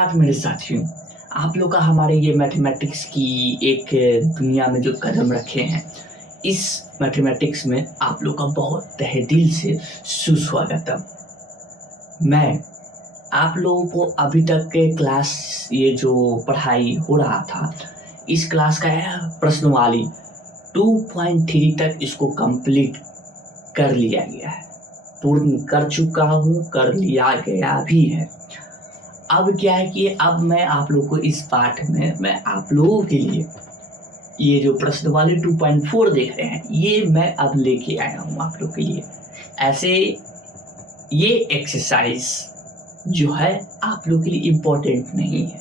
नमस्कार मेरे साथियों। आप लोग का हमारे ये मैथमेटिक्स की एक दुनिया में जो कदम रखे हैं, इस मैथमेटिक्स में आप लोग का बहुत तहे दिल से सुस्वागतम। मैं आप लोगों को अभी तक के क्लास ये जो पढ़ाई हो रहा था, इस क्लास का प्रश्नवाली 2.3 तक इसको कंप्लीट कर लिया गया है, पूर्ण कर चुका हूँ, कर लिया गया भी है। अब क्या है कि अब मैं आप लोगों को इस पाठ में मैं आप लोगों के लिए ये जो प्रश्न वाले 2.4 देख रहे हैं, ये मैं अब लेके आया हूँ आप लोगों के लिए। ऐसे ये एक्सरसाइज जो है आप लोगों के लिए इम्पोर्टेंट नहीं है।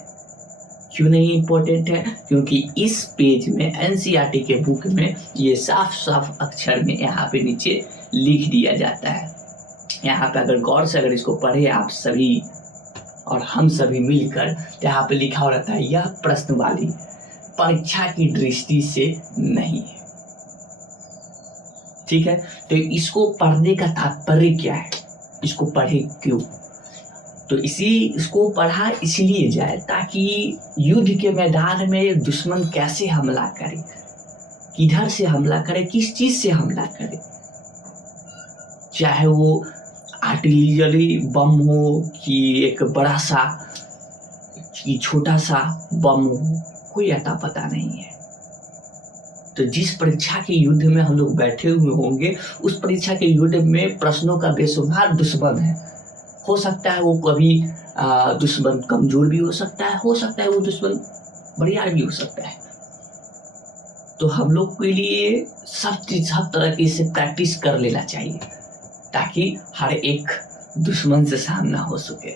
क्यों नहीं इम्पोर्टेंट है? क्योंकि इस पेज में एनसीईआरटी के बुक में ये साफ साफ अक्षर में यहाँ पे नीचे लिख दिया जाता है। यहाँ पे अगर गौर से अगर इसको पढ़े आप सभी और हम सभी मिलकर, यहाँ पे लिखा हो रहता है, यह प्रश्नवाली परीक्षा की दृष्टि से नहीं है। ठीक है, तो इसको पढ़ने का तात्पर्य क्या है, इसको पढ़े क्यों? तो इसको पढ़ा इसलिए जाए ताकि युद्ध के मैदान में दुश्मन कैसे हमला करे, किधर से हमला करे, किस चीज से हमला करे, चाहे वो आर्टिलरी बम हो कि एक बड़ा सा कि छोटा सा बम हो, कोई अता पता नहीं है। तो जिस परीक्षा के युद्ध में हम लोग बैठे हुए होंगे, उस परीक्षा के युद्ध में प्रश्नों का बेशुमार दुश्मन है। हो सकता है वो कभी दुश्मन कमजोर भी हो सकता है वो दुश्मन बढ़िया भी हो सकता है। तो हम लोग के लिए सब तरह की इससे प्रैक्टिस कर लेना चाहिए ताकि हर एक दुश्मन से सामना हो सके।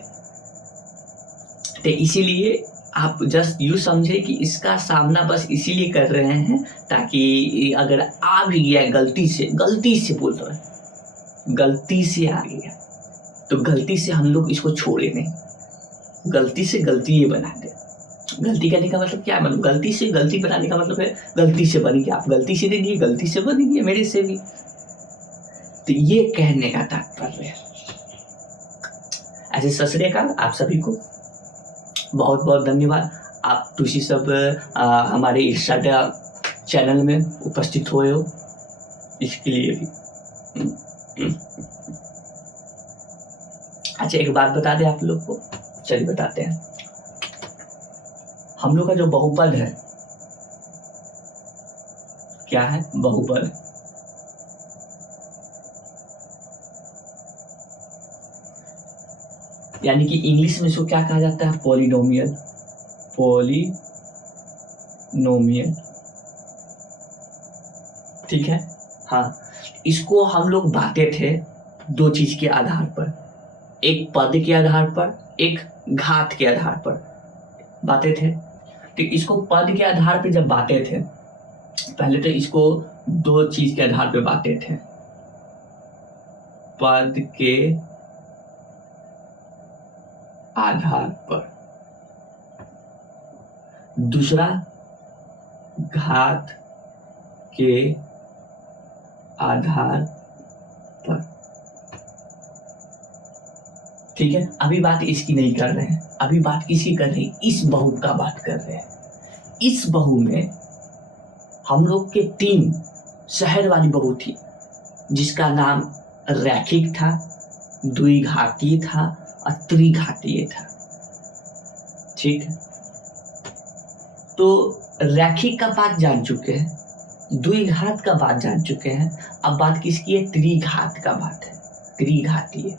तो इसीलिए आप जस्ट यूँ समझे कि इसका सामना बस इसीलिए कर रहे हैं ताकि अगर आ भी गया गलती से बोल रहे हैं, गलती से आ गया तो गलती से हम लोग इसको छोड़े नहीं, गलती से गलती ये बना दे। गलती करने का मतलब क्या है? मतलब गलती से गलती बनाने का मतलब है गलती से बन गया, आप गलती से दे दिए, गलती से बन गया मेरे से भी। तो ये कहने का तात्पर्य है। ऐसे सत श्री अकाल आप सभी को, बहुत बहुत धन्यवाद। आप तुसी सब हमारे इंस्टाग्राम चैनल में उपस्थित हुए हो, इसके लिए भी। अच्छा, एक बात बता दें आप लोग को, चलिए बताते हैं। हम लोग का जो बहुपद है, क्या है बहुपद? यानी कि इंग्लिश में इसको क्या कहा जाता है? पॉलिनोमियल। ठीक है, हाँ। इसको हम लोग बांटे थे दो चीज के आधार पर, एक पद के आधार पर, एक घात के आधार पर बांटे थे। तो इसको पद के आधार पर जब बांटे थे, पहले तो इसको दो चीज के आधार पर बांटे थे, पद के आधार पर, दूसरा घात के आधार पर। ठीक है, अभी बात इसकी नहीं कर रहे हैं, अभी बात किसकी कर रहे हैं? इस बहु का बात कर रहे हैं। इस बहु में हम लोग के 3 शहर वाली बहु थी, जिसका नाम रैखिक था, द्विघातीय था और त्रिघातीय था। ठीक है, तो रैखिक का बात जान चुके हैं, द्विघात का बात जान चुके हैं। अब बात किसकी है? त्रिघात का बात है, त्रिघातीय।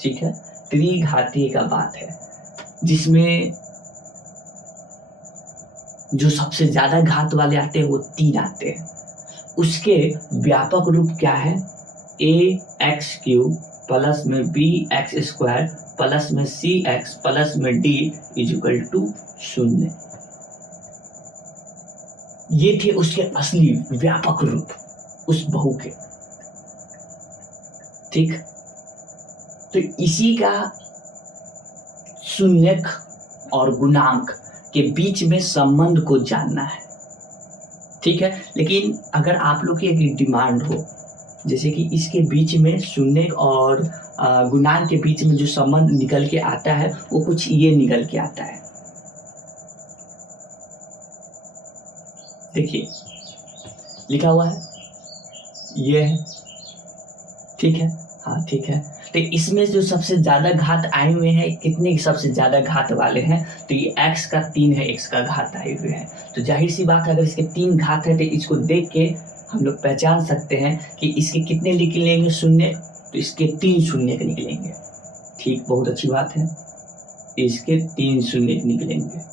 ठीक है, त्रिघातीय का बात है, जिसमें जो सबसे ज्यादा घात वाले आते हैं वो 3 आते हैं। उसके व्यापक रूप क्या है? ax³ प्लस में bx² प्लस में cx प्लस में d = 0। ये थे उसके असली व्यापक रूप उस बहु के। ठीक, तो इसी का शून्यक और गुणांक के बीच में संबंध को जानना है। ठीक है, लेकिन अगर आप लोग की एक डिमांड हो जैसे कि इसके बीच में शून्य और गुणांक के बीच में जो संबंध निकल के आता है वो कुछ ये निकल के आता है। देखिए लिखा हुआ है, ये है, ठीक है, हाँ ठीक है। तो इसमें जो सबसे ज्यादा घात आए हुए हैं, कितने सबसे ज्यादा घात वाले हैं, तो ये x का 3 है, x का घात आए हुए हैं। तो जाहिर सी बात है अगर इसके 3 घात है तो इसको देख के हम लोग पहचान सकते हैं कि इसके कितने निकलेंगे शून्य, तो इसके 3 शून्य के निकलेंगे। ठीक, बहुत अच्छी बात है, इसके 3 शून्य निकलेंगे।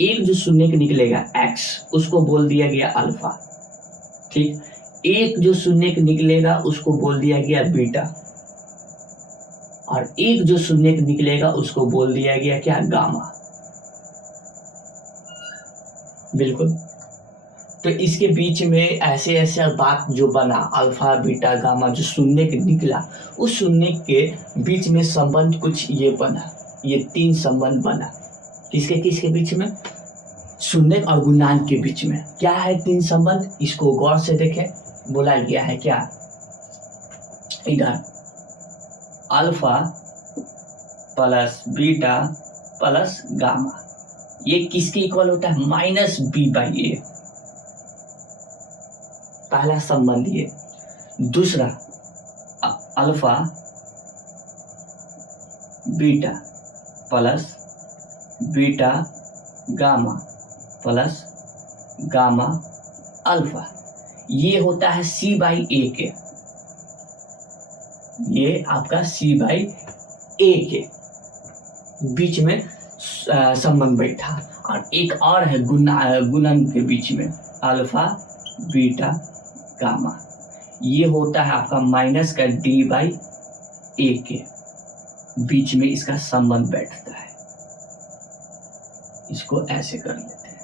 एक जो शून्य के निकलेगा x, उसको बोल दिया गया अल्फा। ठीक, एक जो शून्य के निकलेगा उसको बोल दिया गया बीटा, और एक जो शून्य के निकलेगा उसको बोल दिया गया क्या, गामा। बिल्कुल। तो इसके बीच में ऐसे ऐसे बात जो बना, अल्फा बीटा गामा, जो शून्य के निकला, उस शून्य के बीच में संबंध कुछ ये बना, ये 3 संबंध बना। किसके किसके बीच में, शून्य और गुणांक के बीच में। क्या है 3 संबंध, इसको गौर से देखें। बोला गया है क्या, इधर alpha plus beta plus gamma, ये किसके इक्वल होता है, -b/a। पहला संबंध ये। दूसरा alpha beta plus beta gamma plus gamma alpha, ये होता है c/a के, ये आपका c/a के बीच में संबंध बैठा। और एक और है गुणन के बीच में, अल्फा बीटा गामा, ये होता है आपका माइनस का d/a के बीच में इसका संबंध बैठता है। इसको ऐसे कर लेते हैं।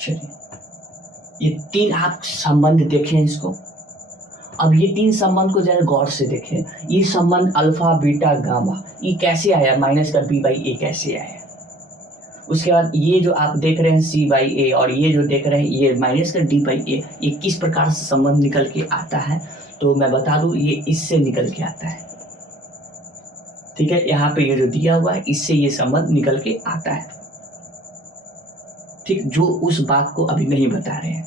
चलिए, ये 3 आप संबंध देखें इसको। अब ये 3 संबंध को जरा गौर से देखें। ये संबंध अल्फा बीटा गामा, ये कैसे आया, माइनस का b/a कैसे आया। उसके बाद ये जो आप देख रहे हैं c/a, और ये जो देख रहे हैं ये माइनस का d/a, ये किस प्रकार से संबंध निकल के आता है, तो मैं बता दूं ये इससे निकल के आता है। ठीक है, यहाँ पे ये जो दिया हुआ है इससे ये संबंध निकल के आता है। ठीक, जो उस बात को अभी नहीं बता रहे हैं।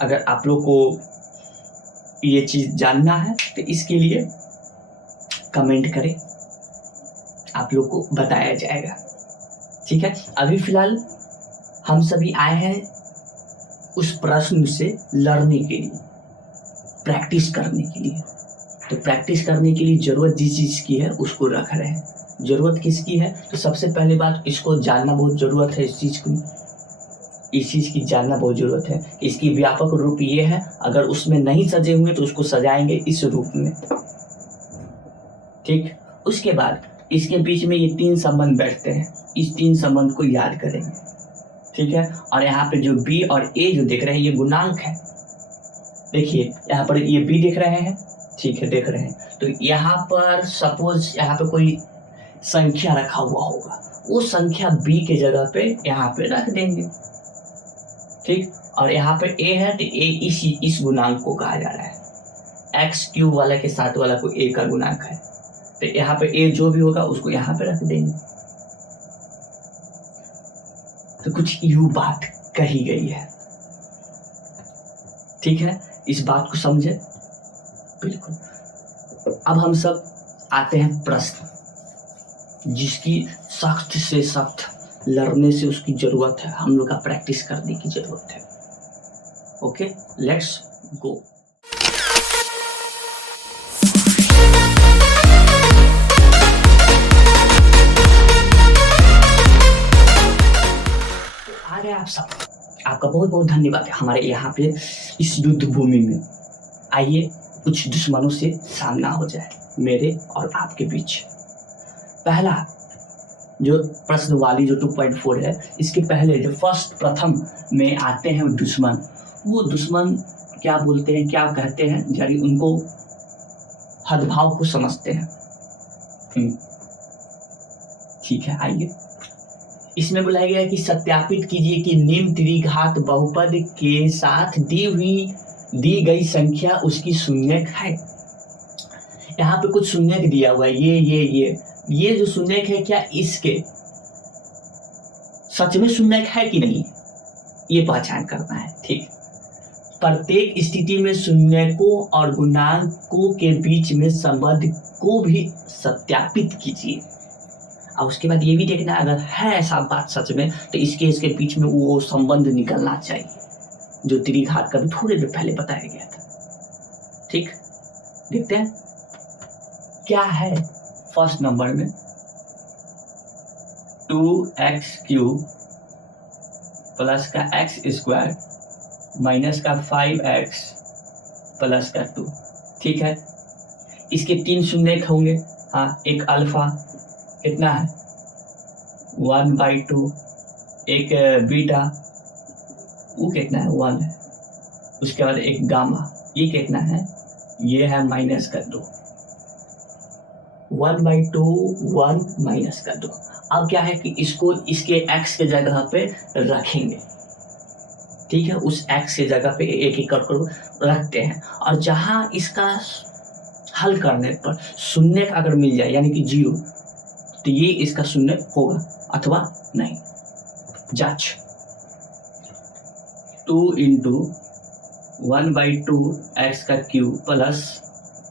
अगर आप लोग को ये चीज जानना है तो इसके लिए कमेंट करें, आप लोग को बताया जाएगा। ठीक है, अभी फिलहाल हम सभी आए हैं उस प्रश्न से लड़ने के लिए, प्रैक्टिस करने के लिए। तो प्रैक्टिस करने के लिए जरूरत जिस चीज की है उसको रख रहे हैं। जरूरत किसकी है, तो सबसे पहले बात इसको जानना बहुत जरूरत है। इस चीज की जानना बहुत जरूरत है। इसकी व्यापक रूप ये है, अगर उसमें नहीं सजे हुए तो उसको सजाएंगे इस रूप में। ठीक, उसके बाद इसके बीच में ये 3 संबंध बैठते हैं, इस 3 संबंध को याद करेंगे। ठीक है, और यहाँ पे जो b और a जो देख रहे हैं ये गुणांक है। देखिए यहाँ पर ये b देख रहे हैं, ठीक है देख रहे हैं, तो यहाँ पर सपोज यहाँ पे कोई संख्या रखा हुआ होगा, वो संख्या b के जगह पे यहाँ पे रख देंगे। ठीक, और यहाँ पे a है तो a इस गुणांक को कहा जा रहा है। x³ वाला के साथ वाला को a का गुणांक है, तो यहाँ पे a जो भी होगा उसको यहाँ पे रख देंगे। तो कुछ यूं बात कही गई है। ठीक है, इस बात को समझे। बिल्कुल। अब हम सब आते हैं प्रश्न, जिसकी सख्त से सख्त लड़ने से उसकी जरूरत है, हम लोग का प्रैक्टिस करने की जरूरत है। Okay, let's go. आ गए आप सब, आपका बहुत बहुत धन्यवाद है हमारे यहाँ पे इस युद्ध भूमि में। आइए कुछ दुश्मनों से सामना हो जाए मेरे और आपके बीच। पहला जो प्रश्न वाली जो 2.4 है, इसके पहले जो प्रथम में आते हैं दुश्मन, वो दुश्मन क्या बोलते हैं, क्या कहते हैं, जरा उनको हदभाव को समझते हैं। ठीक है, आइए इसमें बुलाया गया कि सत्यापित कीजिए कि निम्न त्रिघात बहुपद के साथ दी गई संख्या उसकी शून्यक है। यहाँ पे कुछ शून्यक दिया हुआ है, ये जो शून्यक है क्या इसके सच में शून्यक है कि नहीं, ये पहचान करना है। ठीक, प्रत्येक स्थिति में शून्यकों और गुणांकों के बीच में संबंध को भी सत्यापित कीजिए। और उसके बाद ये भी देखना अगर है ऐसा बात सच में तो इसके बीच में वो संबंध निकलना चाहिए जो त्रिघात का भी थोड़ी देर पहले बताया गया था। ठीक, देखते हैं क्या है। फर्स्ट नंबर में 2x³ प्लस का x² माइनस का 5x प्लस का 2। ठीक है, इसके 3 शून्यक होंगे। हाँ, एक अल्फा कितना है 1/2, एक बीटा वो कितना है 1 है, उसके बाद एक गामा ये कितना है, ये है माइनस का 2। 1/2 1 माइनस का 2। अब क्या है कि इसको इसके x के जगह पे रखेंगे। ठीक है, उस x के जगह पे एक एक कर रखते हैं और जहां इसका हल करने पर शून्य अगर मिल जाए यानी कि 0 तो ये इसका शून्य होगा अथवा नहीं। जांच 2 × 1/2 x³ प्लस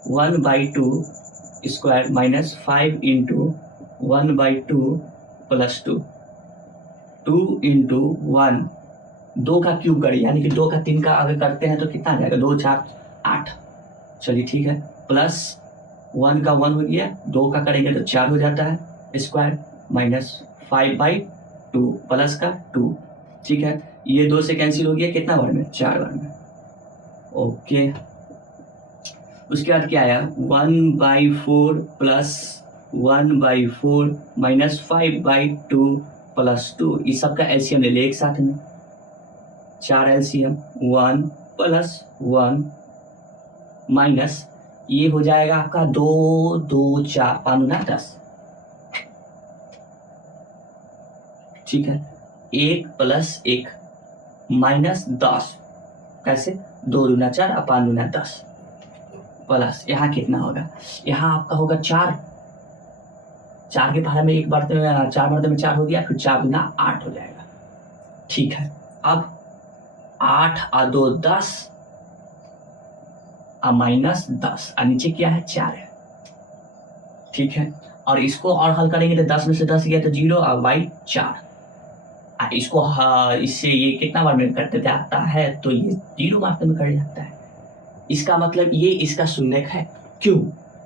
1/2² माइनस 5 × 1/2 प्लस 2। 2 × 1 2 का क्यूब करें यानी कि 2 का 3 का अगर करते हैं तो कितना आ जाएगा 2 4 8। चलिए ठीक है, प्लस 1 का 1 हो गया, 2 का करेंगे तो 4 हो जाता है स्क्वायर माइनस 5/2 प्लस का 2। ठीक है, ये 2 से कैंसिल हो गया, कितना बार में 4 बार में। ओके, उसके बाद क्या आया 1/4 प्लस 1/4 माइनस 5/2 प्लस 2। इस सब का एलसीएम ले ले एक साथ में, 4 एलसीएम 1 प्लस 1 माइनस ये हो जाएगा आपका 2 2 4 5 गुना 10। ठीक है, 1 प्लस 1 माइनस 10 कैसे 2 दूना 4 और 5 दूना 10 प्लस यहाँ कितना होगा, यहाँ आपका होगा 4 के पहाड़े में 1 बार 4 बार में 4 हो गया, फिर 4 गुना 8 हो जाएगा। ठीक है, अब 8 और 2 10 और माइनस 10 और नीचे क्या है 4 है। ठीक है, और इसको और हल करेंगे तो 10 में से 10 गया तो 0 और y 4। इसको इससे ये कितना बार में करते जाता है तो ये 0 मात्रा में कट जाता है। इसका मतलब ये इसका शून्यक है। क्यों?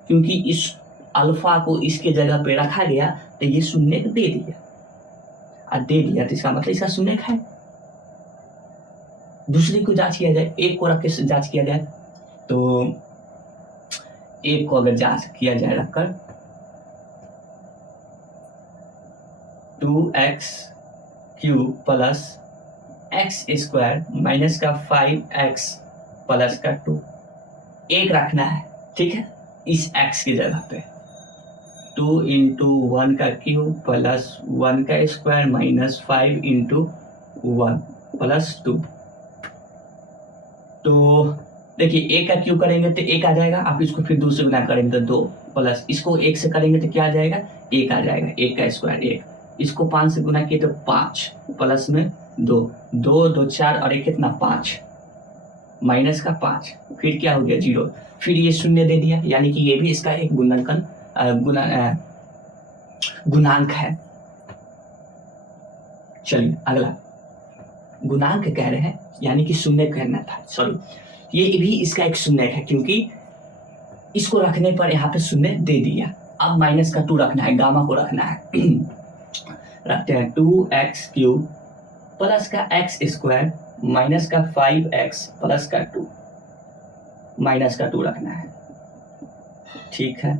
क्योंकि इस अल्फा को इसके जगह पे रखा गया तो ये शून्यक दे दिया तो इसका मतलब इसका शून्यक है। दूसरी को जांच किया जाए, एक को रख के जांच किया जाए तो एक को अगर जांच किया जाए रखकर 2x³ प्लस x² माइनस का 5x प्लस का 2 एक रखना है। ठीक है, इस x की जगह पे 2 × 1 का क्यूब प्लस 1 का स्क्वायर माइनस 5 × 1 प्लस 2। तो देखिए एक का क्यूब करेंगे तो 1 आ जाएगा, आप इसको फिर 2 से गुना करेंगे तो 2 प्लस इसको 1 से करेंगे तो क्या आ जाएगा 1 आ जाएगा, 1 का स्क्वायर 1, इसको 5 से गुना किए तो 5 प्लस में 2 2 2 4 और 1 कितना 5 माइनस का 5, फिर क्या हो गया 0, फिर ये शून्य दे दिया यानी कि ये भी इसका एक गुणांक है। चलिए अगला गुणांक कह रहे हैं यानी कि शून्य कहना था, सॉरी ये भी इसका एक शून्य है क्योंकि इसको रखने पर यहाँ पे शून्य दे दिया। अब माइनस का 2 रखना है, गामा को रखना है रखते हैं 2x³ प्लस का x² माइनस का 5x प्लस का 2 माइनस का 2 रखना है। ठीक है,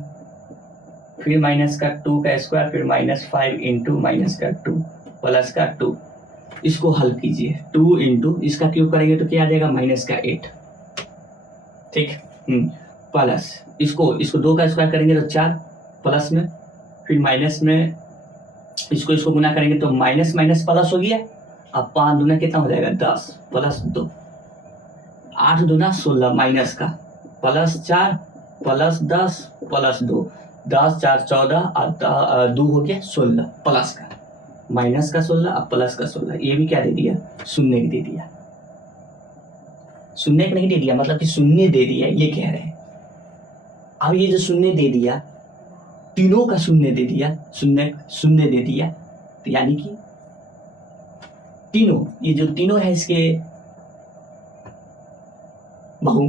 फिर माइनस का 2 का स्क्वायर फिर माइनस 5 × माइनस का 2 प्लस का 2, इसको हल कीजिए 2 × इसका क्यूब करेंगे तो क्या आ जाएगा माइनस का 8। ठीक, प्लस इसको 2 का स्क्वायर करेंगे तो 4 प्लस में फिर माइनस में इसको गुना करेंगे तो माइनस माइनस प्लस हो गया। अब 5 दूना कितना हो जाएगा 10 प्लस 2, 8 दूना 16 माइनस का प्लस 4 प्लस 10 प्लस 2, 10 4 14 और 2 हो गया 16 प्लस का माइनस का 16 अब प्लस का 16। ये भी क्या दे दिया शून्य दे दिया, शून्य नहीं दे दिया मतलब कि शून्य दे दिया ये कह रहे हैं। अब ये जो शून्य दे दिया तीनों का शून्य दे दिया, शून्य शून्य दे दिया, तो यानी कि तीनों ये जो तीनों है इसके बहु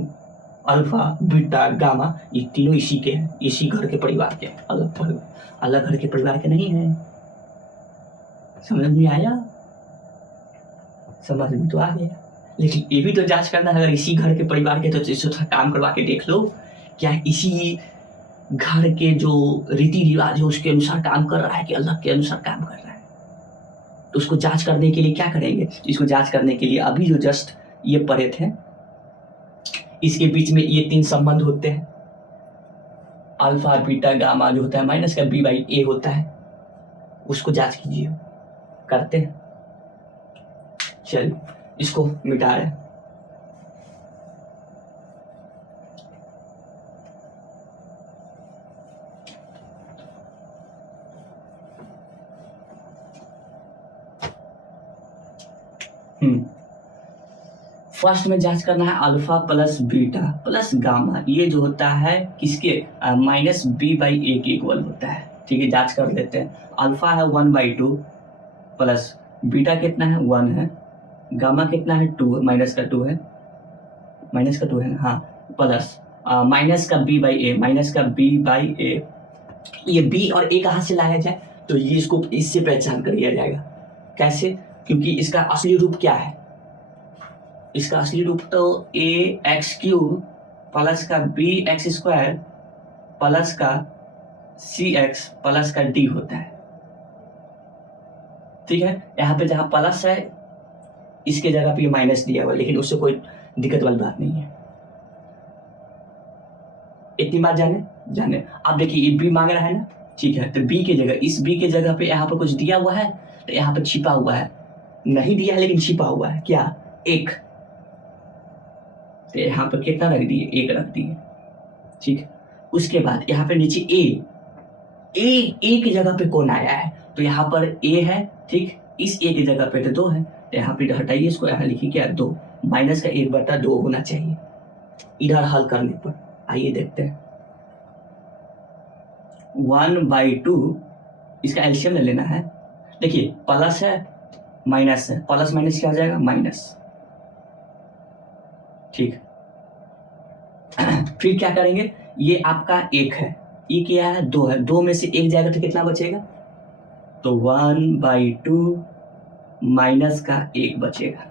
अल्फा बीटा गामा ये तीनों इसी के हैं, इसी घर के परिवार के, अलग घर के परिवार के नहीं है। समझ में आया? समझ में तो आ गया, लेकिन ये भी तो जांच करना है अगर इसी घर के परिवार के तो इसको थोड़ा काम करवा के देख लो क्या इसी घर के जो रीति रिवाज है उसके अनुसार काम कर रहा है कि अलग के अनुसार काम कर रहा है। तो उसको जांच करने के लिए क्या करेंगे, इसको जांच करने के लिए अभी जो जस्ट ये पढ़े थे इसके बीच में ये 3 संबंध होते हैं, अल्फा बीटा गामा जो होता है माइनस का बी बाई ए होता है, उसको जांच कीजिए। करते हैं, चलिए इसको मिटा रहे हैं। फर्स्ट में जांच करना है alpha plus beta plus gamma, ये जो होता है किसके माइनस बी बाई ए के इक्वल होता है। ठीक है, जांच कर लेते हैं। अल्फा है 1/2 प्लस बीटा कितना है 1 है, गामा कितना है 2 माइनस का 2 है, माइनस का 2 है ना, हाँ, प्लस माइनस का बी बाई ए, माइनस का बी बाई ए। ये बी और ए कहाँ से लाया जाए, तो ये इसको इससे पहचान कर लिया जाएगा। कैसे, क्योंकि इसका असली रूप क्या है, इसका असली रूप तो ए एक्स क्यूब प्लस का बी एक्स स्क्वायर प्लस का सी एक्स प्लस का डी होता है। ठीक है, यहाँ पे जहाँ प्लस है इसके जगह पे माइनस दिया हुआ, लेकिन उससे कोई दिक्कत वाली बात नहीं है। इतनी बात जाने। अब देखिए ये बी मांग रहा है ना, ठीक है, तो बी के जगह, इस बी के जगह पे यहाँ पर कुछ दिया हुआ है, तो यहाँ पर छिपा हुआ है, नहीं दिया है लेकिन छिपा हुआ है क्या, 1, तो यहाँ पर कितना रख दिए 1 रख दिए। ठीक, उसके बाद यहाँ पे नीचे ए की जगह पे कौन आया है, तो यहाँ पर ए है। ठीक, इस ए की जगह पे तो 2 है, तो यहाँ पे हटाइए इसको, यहाँ लिखिए क्या 2 माइनस का 1/2 होना चाहिए इधर हल करने पर। आइए देखते हैं 1/2 इसका एलसीएम ले लेना है। देखिए प्लस है माइनस है, प्लस माइनस क्या हो जाएगा माइनस। ठीक फिर क्या करेंगे, ये आपका 1 है, ये क्या है 2 है, 2 में से 1 जाएगा तो कितना बचेगा, तो 1/2 माइनस का 1 बचेगा।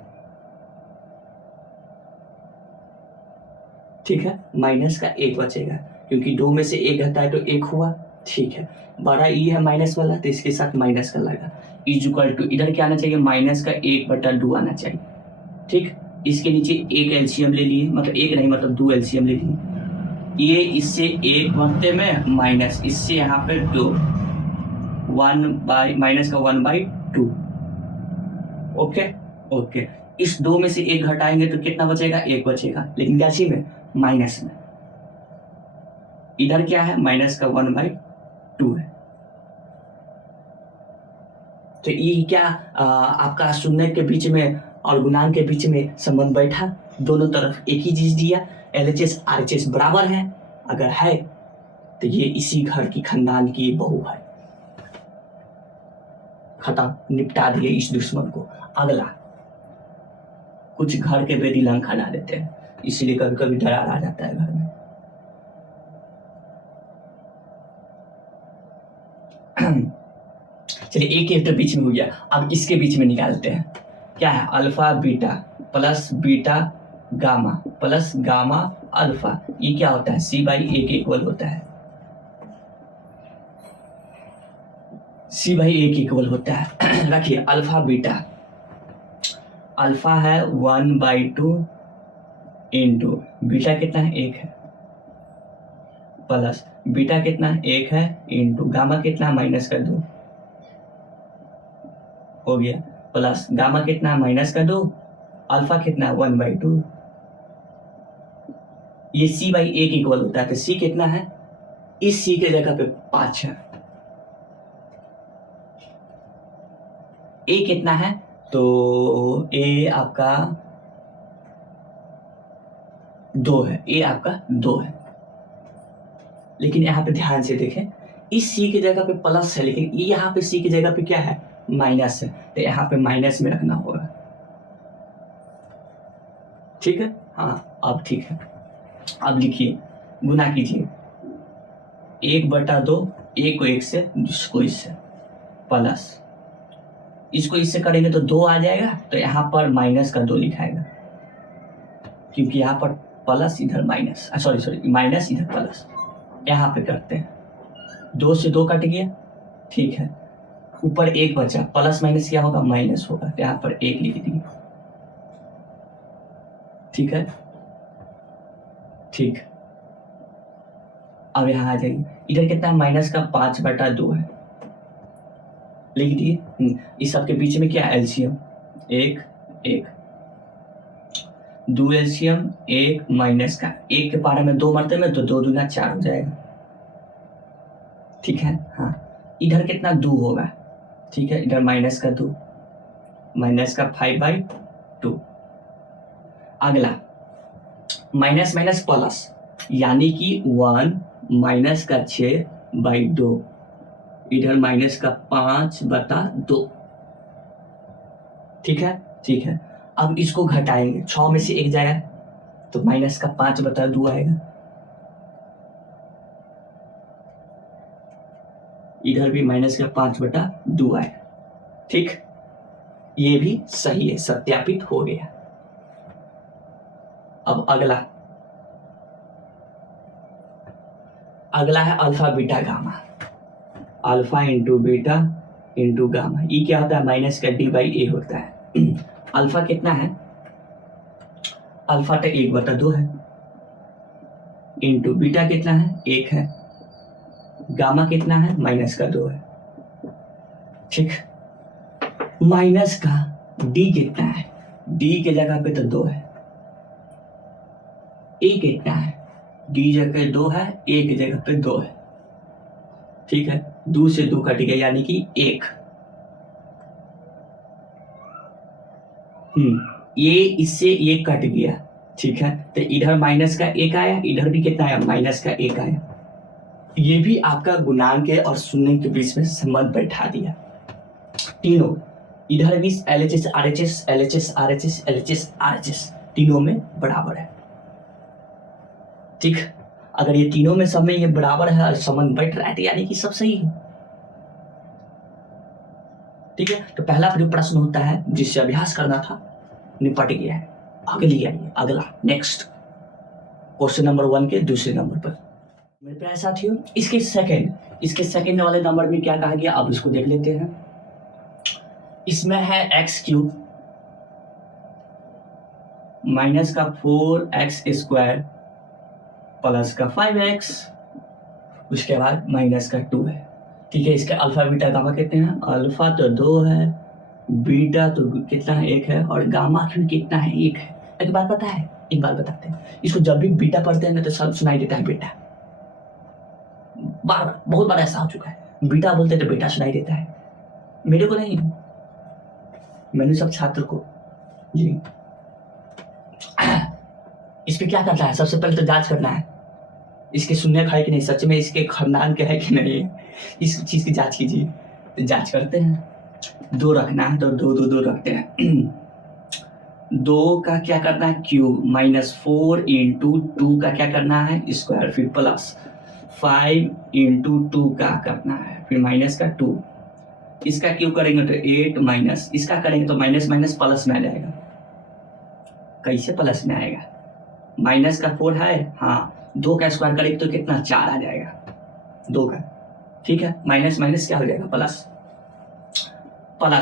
ठीक है, माइनस का 1 बचेगा क्योंकि 2 में से 1 घटा है तो 1 हुआ। ठीक है, बड़ा ई है माइनस वाला तो इसके साथ माइनस का लगा, इक्वल टू इधर क्या आना चाहिए माइनस का 1/2 आना चाहिए। ठीक, इसके नीचे एक एलसीएम ले लिए, मतलब एक नहीं मतलब 2 एलसीएम ले लिए। ये इससे 1 बढ़ते में माइनस, इससे यहाँ पे 2, 1 माइनस का 1/2। ओके, इस 2 में से 1 घटाएंगे तो कितना बचेगा 1 बचेगा, लेकिन कैसी में माइनस में, इधर क्या है माइनस का 1/2 है। तो ये क्या आपका शून्य के बीच में और गुणांक के बीच में संबंध बैठा, दोनों तरफ एक ही चीज दिया, LHS RHS बराबर है। अगर है तो ये इसी घर की खानदान की बहू है। खत्म, निपटा दिए इस दुश्मन को। अगला, कुछ घर के बेटी लंग खा देते हैं, इसलिए कभी कभी दरार आ जाता है घर में। चलिए एक एक तो बीच में हो गया, अब इसके बीच में निकालते हैं। क्या है, alpha beta plus beta gamma plus gamma alpha, ये क्या होता है C/A के इक्वल होता है, C/A के इक्वल होता है। रखिए अल्फा बीटा, अल्फा है 1/2 इंटू बीटा कितना है 1 है, प्लस बीटा कितना है 1 है इंटू गामा कितना माइनस का 2, हो गया, प्लस गामा कितना है -2, अल्फा कितना है 1/2। ये c बाई ए के इक्वल होता है, तो c कितना है, इस c के जगह पे 5 है, a कितना है, तो a आपका 2 है, a आपका 2 है। लेकिन यहाँ पे ध्यान से देखें, इस c की जगह पे प्लस है, लेकिन यहाँ पे c की जगह पे क्या है, माइनस है, तो यहाँ पे माइनस में रखना होगा। ठीक है, हाँ अब ठीक है। अब लिखिए, गुना कीजिए, 1/2, एक को 1 से, इसको इससे, प्लस इसको इससे करेंगे तो 2 आ जाएगा, तो यहाँ पर -2 लिखाएगा, क्योंकि यहाँ पर प्लस इधर माइनस, सॉरी माइनस इधर प्लस। यहाँ पे करते हैं, 2 से 2 कट गया, ठीक है, ऊपर 1 बचा, प्लस माइनस क्या होगा, माइनस होगा, तो यहाँ पर 1 लिख दिए। ठीक है, ठीक। अब यहाँ आ जाइए, इधर कितना है, -5/2 है, लिख दिए। इस सबके बीच में क्या है, एलसीएम 1 1, 2 एलसीएम 1 माइनस का 1 के पारे में 2 मरते में, तो 2 दूना 4 हो जाएगा। ठीक है, हाँ, इधर कितना 2 होगा, ठीक है, इधर -2, -5/2। अगला माइनस माइनस प्लस, यानी कि 1 -6/2, इधर -5/2। ठीक है, ठीक है। अब इसको घटाएंगे, 6 में से 1 जाएगा, तो -5/2 आएगा, इधर भी -5/2 आएगा। ठीक, ये भी सही है, सत्यापित हो गया। अब अगला है alpha beta gamma, alpha into beta into gamma. ये क्या होता है, -d/a होता है। अल्फा कितना है, अल्फा तो 1/2 है, इंटू बीटा कितना है, 1 है, गामा कितना है, -2 है। ठीक, माइनस का d कितना है, d के जगह पे तो 2 है, a कितना है, d जगह 2 है, a की जगह पे 2 है। ठीक है, 2 से 2 कट गया, यानी कि 1। ये इससे ये कट गया, ठीक है, तो इधर -1 आया, इधर भी कितना आया, -1 आया। ये भी आपका गुणांक है और शून्य के बीच में संबंध बैठा दिया। तीनों इधर भी LHS RHS LHS RHS LHS RHS तीनों में बराबर है। ठीक, अगर ये तीनों में सब में ये बराबर है और संबंध बैठ रहा है, यानी कि सब सही है। ठीक है, तो पहला जो प्रश्न होता है जिससे अभ्यास करना था, निपट गया है। अगली आइए, अगला नेक्स्ट क्वेश्चन नंबर 1 के दूसरे नंबर पर। मेरे प्यारे साथियों, इसके सेकंड वाले नंबर में क्या कहा गया, अब इसको देख लेते हैं। इसमें है x³ माइनस का 4x² प्लस का 5x, उसके बाद -2 है। ठीक है, इसके अल्फा बीटा गामा कितने हैं, अल्फा तो 2 है, बीटा तो कितना है, 1 है, और गामा क्यों कितना है, 1 है। एक बात पता है, एक बात बताते हैं, इसको जब भी बीटा पढ़ते हैं ना तो सब सुनाई देता है बेटा, बार बहुत बार ऐसा हो चुका है, बीटा बोलते तो बेटा सुनाई देता है, मेरे को नहीं, मैंने सब छात्र को जी। इस पे क्या करना है, सबसे पहले तो जांच करना है इसके शून्य है कि नहीं, सच में इसके खानदान के है कि नहीं, इस चीज की जांच कीजिए। तो जांच करते हैं, 2 रखना है तो 2 2 2 रखते हैं। 2 का क्या करना है, क्यूब, -4 × 2 का क्या करना है, स्क्वायर, फिर प्लस 5 × 2 का करना है, फिर -2। इसका क्यूब करेंगे तो 8 माइनस, इसका करेंगे तो माइनस माइनस प्लस में आ जाएगा। कैसे प्लस में आएगा, -4 है, हाँ, 2 का स्क्वायर करेंगे तो कितना, 4 आ जाएगा 2 का। ठीक है, माइनस माइनस क्या हो जाएगा, प्लस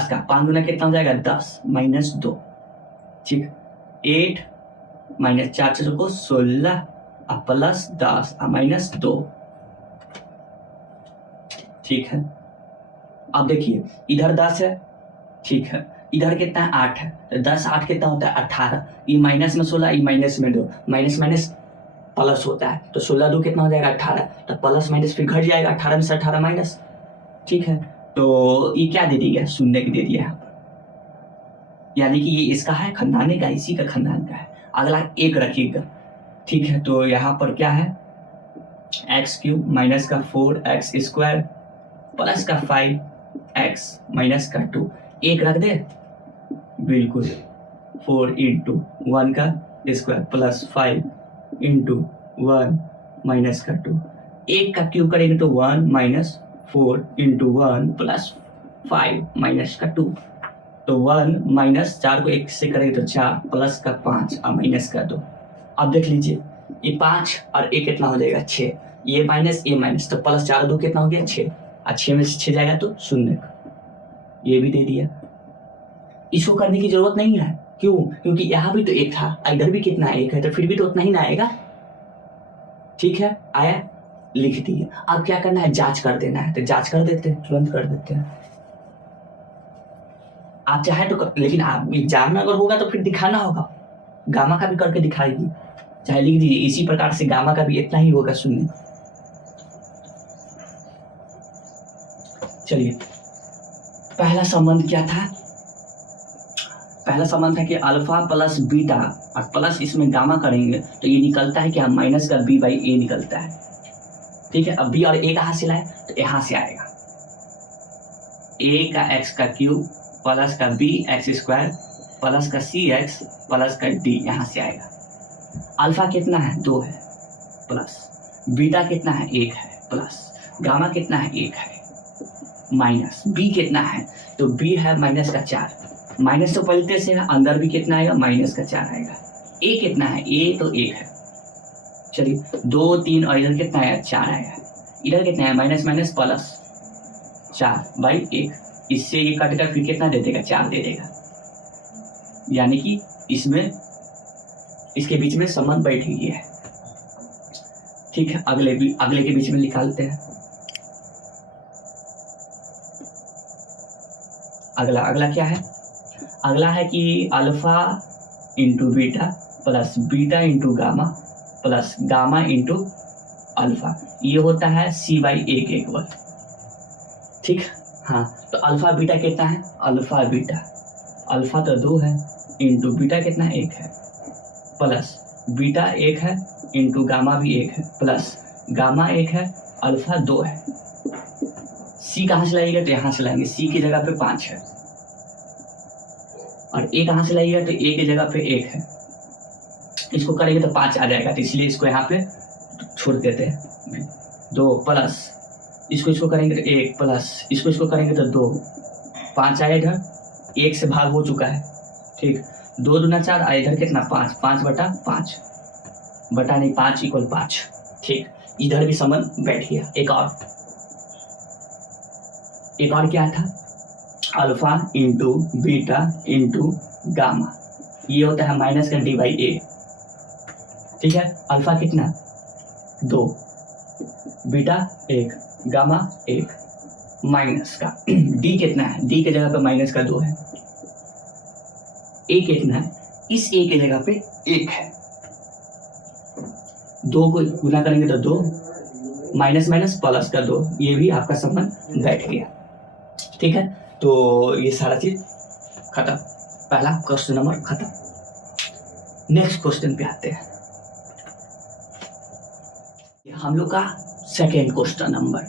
का 5 गुना कितना हो जाएगा, 10 -2। ठीक, 8 -4 से 16 प्लस 10 -2। ठीक है, अब देखिए इधर 10 है, ठीक है, इधर कितना है 8 है, तो 10 8 कितना होता है 18, ये माइनस में 16, ये माइनस में 2, माइनस माइनस प्लस होता है, तो 16 2 कितना हो जाएगा 18, तो प्लस माइनस फिर घट जाएगा, 18 में से 18 माइनस। ठीक है, तो ये क्या दे दिया, शून्य की दे दिया यहाँ पर, यानी कि ये इसका है खानदानी का, इसी का खानदान का है। अगला 1 रखिएगा। ठीक है, तो यहाँ पर क्या है x³ माइनस का 4x² प्लस का 5x माइनस का 2, 1 रख दे, बिल्कुल 4 इंटू 1 का स्क्वायर प्लस 5 इंटू 1 माइनस का 2, 1 का क्यूब करेंगे तो 1 माइनस 4 इंटू 1 प्लस 5 माइनस का 2, तो 1 माइनस 4 को 1 से करेंगे तो 4 प्लस का 5 और माइनस का 2। अब देख लीजिए ये 5 और 1 कितना हो जाएगा 6, ये माइनस तो प्लस 4 2 कितना हो गया 6, और 6 में से 6 जाएगा तो 0, ये भी दे दिया। इसको करने की जरूरत नहीं है, क्यों, क्योंकि यहाँ भी तो 1 था, इधर भी कितना 1 है, तो फिर भी तो उतना ही ना आएगा। ठीक है, आया, लिख दिए। अब क्या करना है, जांच कर देना है, तो जांच कर देते हैं, तुरंत कर देते हैं। आप चाहे तो लेकिन आप एग्जाम में अगर होगा तो फिर दिखाना होगा, गामा का भी करके दिखाएगी, चाहे लिख दीजिए इसी प्रकार से गामा का भी इतना ही होगा 0। चलिए, पहला संबंध क्या था, पहला संबंध था कि अल्फा प्लस बीटा और प्लस इसमें गामा करेंगे तो ये निकलता है क्या, माइनस का b/a निकलता है। ठीक है, अब b और a कहाँ से लाए, तो यहाँ से आएगा, a का x का क्यूब प्लस का bx² प्लस का cx प्लस का d, यहाँ से आएगा। अल्फा कितना है 2 है, प्लस बीटा कितना है 1 है, प्लस गामा कितना है 1 है, माइनस b कितना है, तो b है माइनस का 4, माइनस तो पलटे से है, अंदर भी कितना आएगा माइनस का 4 आएगा। a कितना है, a तो 1 है, चलिए 2 3 और इधर कितना आया 4 आएगा, इधर कितना है माइनस माइनस प्लस 4/1, इससे ये कट कर फिर कितना दे देगा 4 दे देगा, यानी कि इसमें इसके बीच में संबंध बैठ गया है। ठीक है, अगले के बीच में निकालते हैं। अगला क्या है, अगला है कि alpha into beta plus beta into gamma plus gamma into alpha, ये होता है c/a केवल। ठीक, हाँ, तो अल्फा बीटा कितना है, अल्फा तो 2 है इंटू बीटा कितना 1 है, प्लस बीटा 1 है इंटू गामा भी 1 है, प्लस गामा 1 है, अल्फा 2 है। c कहाँ से लाइएगा, तो यहाँ से लाएंगे, c की जगह पे 5 है, और a कहाँ से लाइएगा, तो a की जगह पे 1 है, इसको करेंगे तो 5 आ जाएगा, तो इसलिए इसको यहाँ पे छोड़ देते हैं, 2 प्लस इसको करेंगे तो 1 प्लस इसको करेंगे तो 2, 5 आया इधर, 1 से भाग हो चुका है। ठीक, 2 दूना 4, इधर कितना 5, 5/5 बटा नहीं 5 = 5। ठीक, इधर भी संबंध बैठ गया। एक और क्या था, alpha into beta into gamma, ये होता है माइनस का d/a। ठीक है, अल्फा कितना 2, बीटा 1, गामा 1, माइनस का d कितना है, d के जगह पे माइनस का 2 है, a कितना है, इस a के जगह पे 1 है, 2 को गुना करेंगे तो 2, माइनस माइनस प्लस का 2, ये भी आपका संबंध बैठ गया। ठीक है, तो ये सारा चीज खत्म, पहला क्वेश्चन नंबर खत्म। नेक्स्ट क्वेश्चन पे आते हैं, हम लोग का सेकेंड क्वेश्चन नंबर,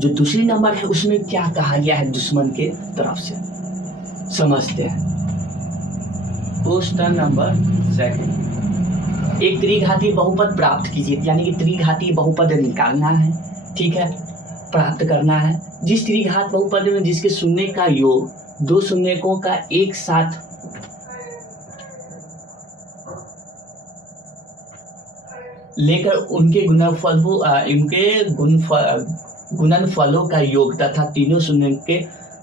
जो दूसरी नंबर है उसमें क्या कहा गया है दुश्मन के तरफ से, समझते हैं। क्वेश्चन नंबर सेकेंड, एक त्रिघाती बहुपद प्राप्त कीजिए, यानी कि त्रिघाती बहुपद निकालना है। ठीक है, प्राप्त करना है, जिस त्रिघात बहुपद में जिसके शून्य का योग 2 शून्यकों का एक साथ लेकर उनके गुणनफलों का योग तथा तीनों शून्य के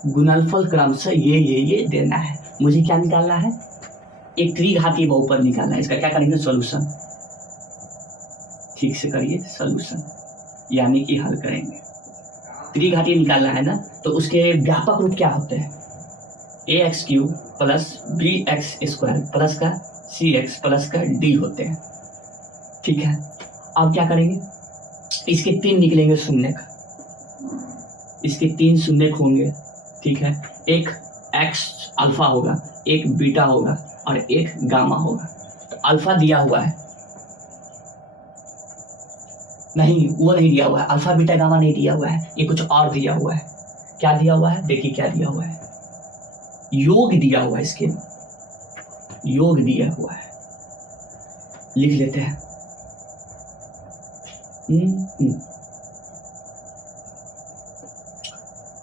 गुणनफल क्रमशः ये देना है। मुझे क्या निकालना है, एक त्रिघाती बहुपद निकालना है। इसका क्या करेंगे, सॉल्यूशन, ठीक से करिए, सॉल्यूशन यानी कि हल करेंगे। त्रिघाती निकालना है ना, तो उसके व्यापक रूप क्या होते हैं, A X cube plus B X square plus का सी एक्स प्लस का डी होते हैं। ठीक है, अब क्या करेंगे, इसके 3 निकलेंगे शून्य, इसके 3 शून्य होंगे। ठीक है, एक एक्स अल्फा होगा, एक बीटा होगा और एक गामा होगा। तो अल्फा दिया हुआ है, नहीं वो नहीं दिया हुआ है, अल्फा बीटा गामा नहीं दिया हुआ है, ये कुछ और दिया हुआ है। क्या दिया हुआ है, देखिए क्या दिया हुआ है, योग दिया हुआ है, इसके योग दिया हुआ है, लिख लेते हैं।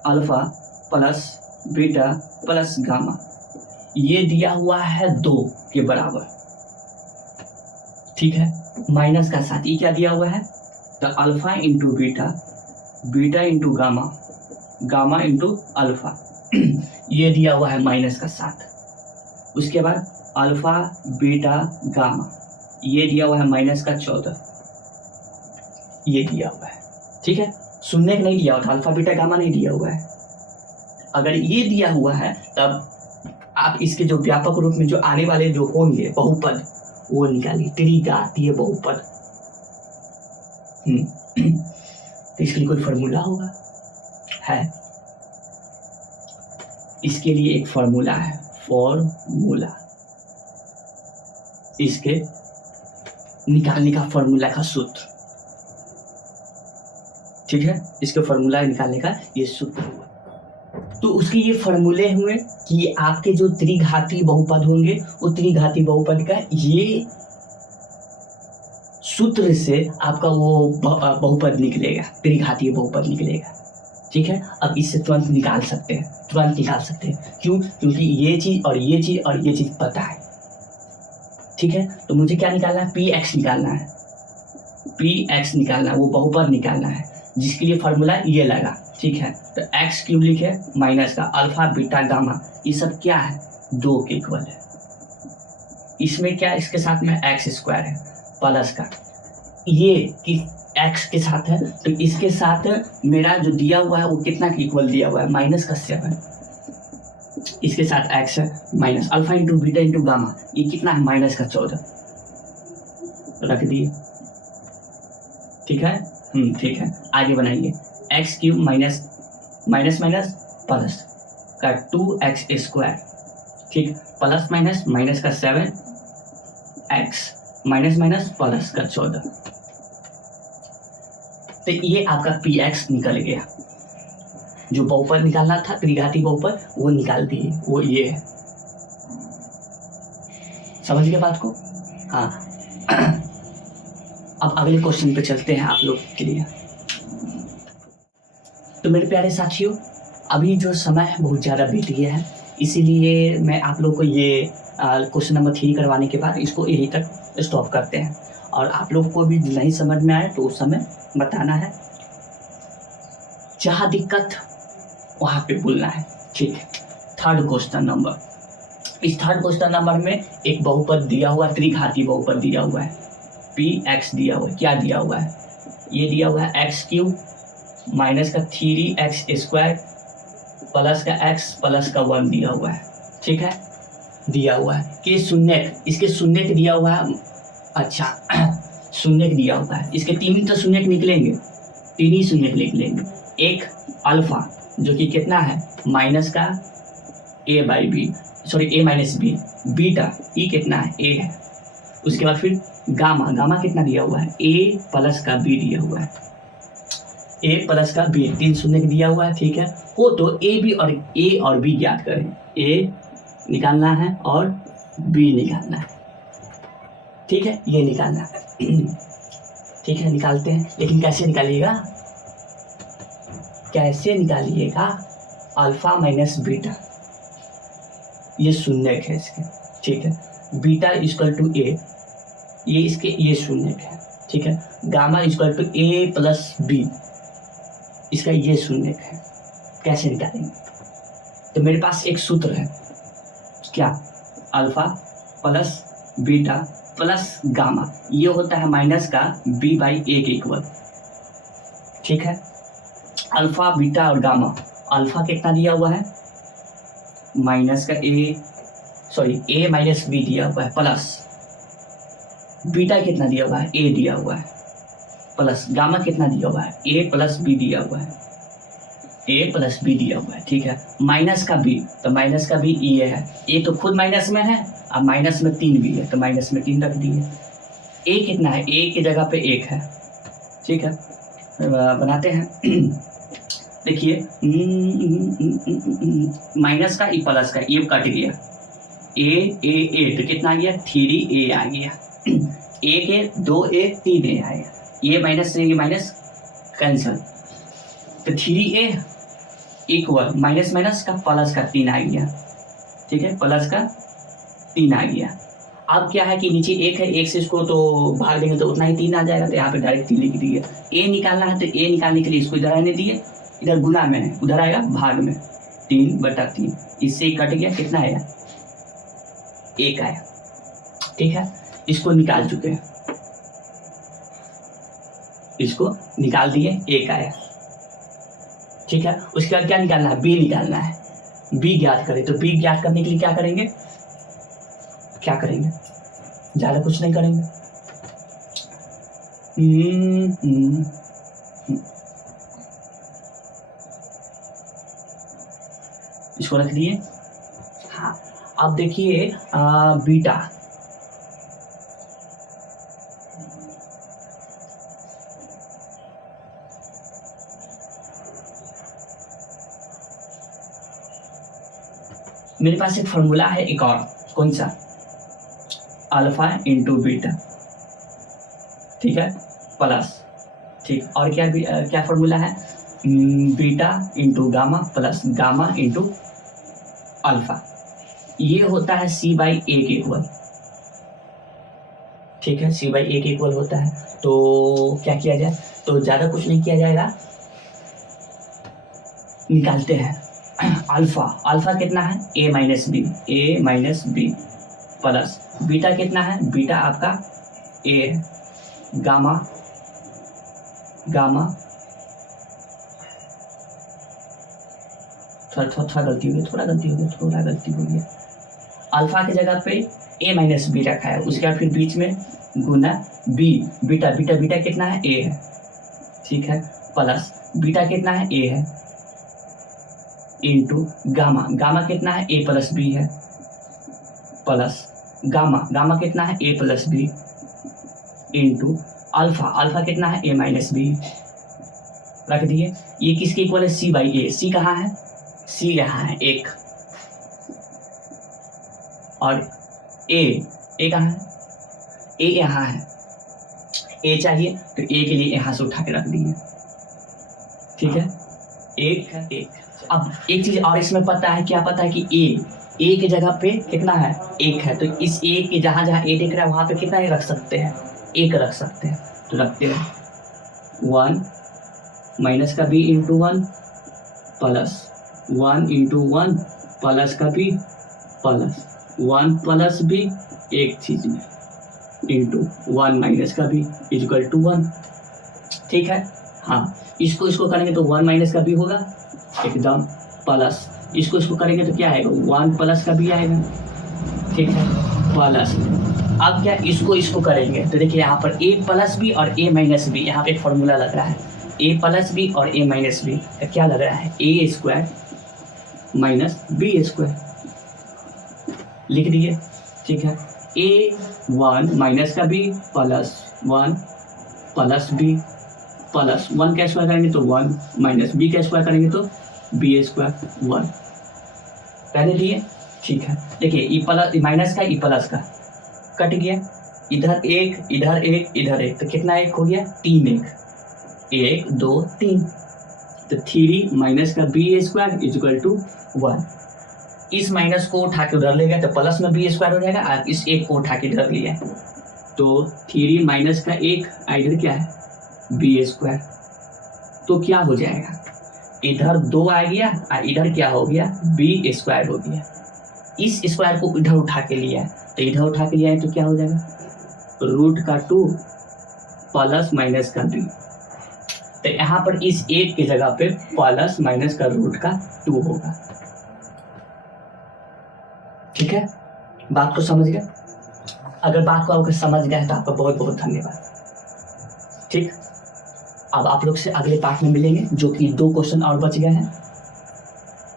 Alpha plus beta plus gamma, ये दिया हुआ है 2 के बराबर। ठीक है, माइनस का साथ, ये क्या दिया हुआ है, तो alpha into beta, beta into gamma, gamma into alpha, ये दिया हुआ है माइनस का 7। उसके बाद अल्फा बीटा गामा, ये दिया हुआ है माइनस का 14, ये दिया हुआ है। ठीक है, शून्य नहीं दिया हुआ था, अल्फा बीटा गामा नहीं दिया हुआ है। अगर ये दिया हुआ है तब आप इसके जो व्यापक रूप में जो आने वाले जो होंगे बहुपद वो निकालिए, त्रिघातीय बहुपद। तो इसके लिए कोई फॉर्मूला होगा, है इसके लिए एक फॉर्मूला है, फॉर्मूला, इसके निकालने का फॉर्मूला का सूत्र। ठीक है, इसके फॉर्मूला निकालने का ये सूत्र हुआ। तो उसके ये फॉर्मूले हुए कि आपके जो त्रिघाती बहुपद होंगे वो त्रिघाती बहुपद का ये सूत्र से आपका वो बहुपद निकलेगा, त्रिघातीय बहुपद निकलेगा। ठीक है, अब इससे तुरंत निकाल सकते हैं, तुरंत निकाल सकते हैं। क्यों, क्योंकि ये चीज़ और ये चीज़ और ये चीज़ पता है। ठीक है, तो मुझे क्या निकालना है, पी एक्स निकालना है, पी एक्स निकालना है, वो बहुपद निकालना है, जिसके लिए फॉर्मूला ये लगा। ठीक है, तो एक्स क्यूब लिखे माइनस का अल्फा बीटा गामा, ये सब क्या है, 2 के इक्वल है। इसमें क्या, इसके साथ में एक्स स्क्वायर है प्लस का, ये कि एक्स के साथ है तो इसके साथ मेरा जो दिया हुआ है वो कितना के इक्वल दिया हुआ है, माइनस का 7, इसके साथ एक्स है minus alpha into beta into gamma, ये कितना है, माइनस का 14 रख दिए। ठीक है, ठीक है, आगे बनाइए, x cube minus minus minus plus का 2x स्क्वायर, ठीक, प्लस माइनस माइनस का 7x माइनस माइनस प्लस का 14। तो ये आपका px निकल गया, जो बहुपद निकालना था त्रिघाती बहुपद वो निकाल दिए, वो ये है। समझ गए बात को? हाँ। अब अगले क्वेश्चन पे चलते हैं आप लोग के लिए। तो मेरे प्यारे साथियों, अभी जो समय है बहुत ज़्यादा बीत गया है, इसीलिए मैं आप लोग को ये क्वेश्चन नंबर 3 करवाने के बाद इसको यहीं तक स्टॉप करते हैं। और आप लोग को भी नहीं समझ में आए तो उस समय बताना है, जहाँ दिक्कत वहाँ पे बोलना है। ठीक है, थर्ड क्वेश्चन नंबर, इस थर्ड क्वेश्चन नंबर में एक बहुपद दिया हुआ है, त्रिघाती बहुपद दिया हुआ है, px दिया हुआ है। क्या दिया हुआ है, ये दिया हुआ है एक्स क्यूब माइनस का 3x स्क्वायर प्लस का x प्लस का 1 दिया हुआ है। ठीक है, दिया हुआ है कि शून्य, इसके शून्य दिया हुआ है। अच्छा, शून्य दिया हुआ है, इसके 3 तो शून्य निकलेंगे, 3 ही शून्य निकलेंगे। एक अल्फा जो कि कितना है, माइनस का a by B, sorry a minus B, beta ई कितना है, a है। उसके बाद फिर गामा, गामा कितना दिया हुआ है, a प्लस का b दिया हुआ है, a प्लस का b, 3 शून्य दिया हुआ है। ठीक है, हो तो a और b ज्ञात करें, a निकालना है और b निकालना है। ठीक है, ये निकालना है। ठीक है, निकालते हैं, लेकिन कैसे निकालिएगा, कैसे निकालिएगा, अल्फा माइनस बीटा, ये शून्य है इसके। ठीक है, बीटा इक्वल टू a, ये इसके ये शून्य है। ठीक है, gamma equal to a plus b, इसका ये शून्य है। कैसे निकालेंगे, तो मेरे पास एक सूत्र है, क्या, alpha plus beta plus gamma, ये होता है माइनस का b बाई ए के इक्वल। ठीक है, अल्फा बीटा और गामा, अल्फा कितना दिया हुआ है माइनस का ए माइनस बी दिया हुआ है प्लस बीटा कितना दिया हुआ है, ए दिया हुआ है, प्लस गामा कितना दिया हुआ है, ए प्लस बी दिया हुआ है, ए प्लस बी दिया हुआ है। ठीक है, माइनस का बी, तो माइनस का बी ये है, ए तो खुद माइनस में है, अब माइनस में 3 भी है, तो माइनस में 3 रख दिए। ए कितना है, ए की जगह पे 1 है। ठीक है, बनाते हैं। देखिए माइनस का ई प्लस का, ये कट गया, ए तो कितना आ गया, 3a आ गया। ए के 2a 3a आएगा, ये माइनस से ये माइनस कैंसिल, तो 3a इक्वल माइनस माइनस का प्लस का 3 आ गया। ठीक है, प्लस का 3 आ गया। अब क्या है कि नीचे 1 है, 1 से इसको तो भाग देंगे तो उतना ही 3 आ जाएगा, तो यहाँ पे डायरेक्ट 3 लिख दिए। ए निकालना है तो ए निकालने के लिए इसको इधर आने दिए, इधर गुना में है, उधर आएगा भाग में, 3/3, इससे ही कट गया, कितना आया, 1 आया। ठीक है, इसको निकाल चुके हैं, इसको निकाल दिए, 1 आया। ठीक है, उसके बाद क्या निकालना है, बी निकालना है, बी ज्ञात करें। तो बी ज्ञात करने के लिए क्या करेंगे, ज़्यादा कुछ नहीं करेंगे। इसको रख दिए। हाँ, अब देखिए बीटा, मेरे पास एक फॉर्मूला है एक और, कौन सा, अल्फा इंटू बीटा। ठीक है, प्लस, ठीक, और क्या फॉर्मूला है, beta into gamma plus gamma into alpha, ये होता है c/a के इक्वल। ठीक है, c/a के इक्वल होता है। तो क्या किया जाए, तो ज़्यादा कुछ नहीं किया जाएगा, निकालते हैं अल्फा कितना है, a minus B plus beta कितना है, बीटा आपका a है, गामा थोड़ा गलती हो गई, अल्फा की जगह पे a माइनस बी रखा है, उसके बाद फिर बीच में गुना बीटा कितना है, a है। ठीक है, प्लस बीटा कितना है, a है, इंटू गामा कितना है, a प्लस बी है, प्लस गामा कितना है, a plus B into alpha कितना है, a माइनस बी, रख दिए। ये किसके इक्वल है, c/a, c कहाँ है, c यहाँ है 1, और a कहाँ है, a यहाँ है, a चाहिए तो a के लिए यहाँ से उठा के रख दिए। ठीक है, 1। अब एक चीज और इसमें पता है, क्या पता है कि a की जगह पे कितना है, 1 है, तो इस a के जहाँ a दिख रहा है वहाँ पे कितना ही रख सकते हैं, 1 रख सकते हैं। तो रखते हैं 1 माइनस का b into 1 plus 1 into 1 plus का b प्लस 1 प्लस b एक चीज में इंटू 1 माइनस का b इक्वल टू 1। ठीक है, हाँ, इसको करेंगे तो 1 माइनस का b होगा एकदम, प्लस इसको करेंगे तो क्या आएगा, 1 प्लस का b आएगा। ठीक है, प्लस अब क्या इसको करेंगे तो देखिए यहाँ पर a प्लस बी और a माइनस बी, यहाँ पे एक फॉर्मूला लग रहा है, a प्लस बी और a माइनस बी का क्या लग रहा है, a square minus B square, लिख दिए। ठीक है, a1 माइनस का b plus 1 plus b plus 1 का स्क्वायर करेंगे तो 1 माइनस b का स्क्वायर करेंगे तो b स्क्वायर 1, पहले लिए। ठीक है, देखिए ई प्लस माइनस का ई प्लस का कट गया, इधर 1 तो कितना 1 हो गया, 3 1 2 3, तो 3 माइनस का b स्क्वायर इक्वल टू 1। इस माइनस को उठा के उधर ले गया तो प्लस में b स्क्वायर हो जाएगा, और इस 1 को उठा के इधर लिया तो 3 माइनस का 1 इधर क्या है, b स्क्वायर, तो क्या हो जाएगा, इधर 2 आ गया और इधर क्या हो गया, b स्क्वायर हो गया। इस स्क्वायर को इधर उठा के लिया तो इधर उठा के लिया है तो क्या हो जाएगा, √2 प्लस माइनस का b, तो यहाँ पर इस 1 की जगह पे प्लस माइनस का √2 होगा। ठीक है, बात को समझ गए? अगर बात को आपको समझ गया है तो आपका बहुत बहुत धन्यवाद। ठीक, अब आप लोग से अगले पार्ट में मिलेंगे, जो कि 2 क्वेश्चन और बच गए हैं।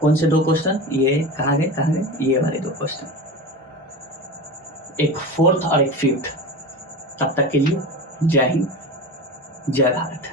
कौन से 2 क्वेश्चन? ये कहाँ गए? ये वाले 2 क्वेश्चन, एक 4th और एक 5th। तब तक के लिए जय हिंद, जय भारत।